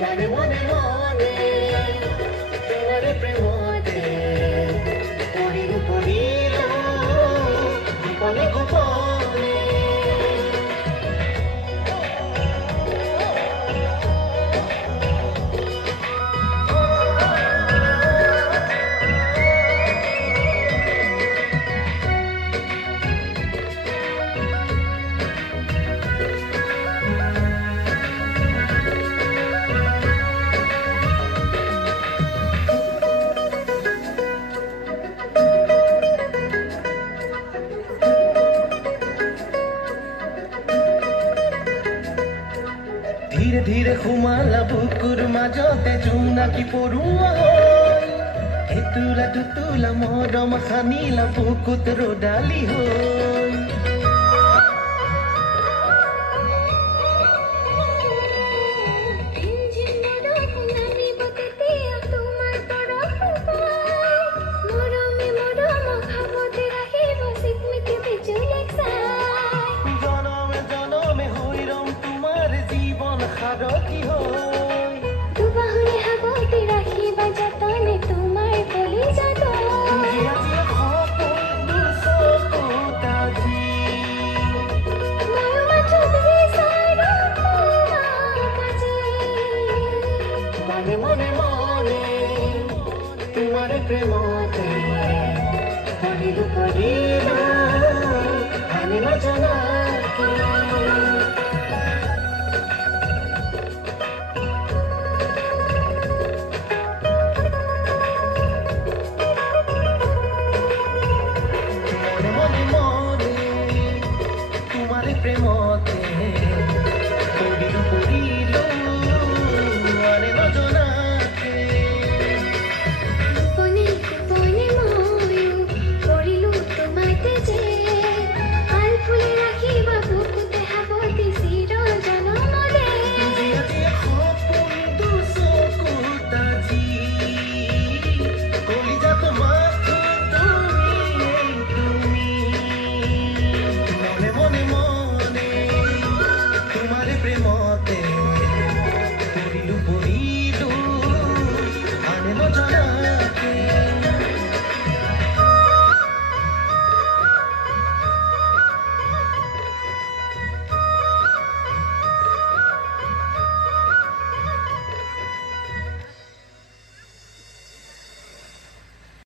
মনে মনে মনে তোমার প্রেমতে পড়িল পড়িল গোপনে গোপনে धीरे धीरे खुमाला बुकुर माझते जुनाकी परुवा होय हेतुला दुतुला मरम खानिला बुकुत रोडाली होय সারথি হয় দুবাহুরে হাবতে রাখিবা যতনে তোমার বলি যাত জিয়া জিয়া খপন সপতাজি ময়মা চুবি সারা কাজে মনে মনে মনে তোমার প্রেমতে পড়িল পড়িল আমি না জানা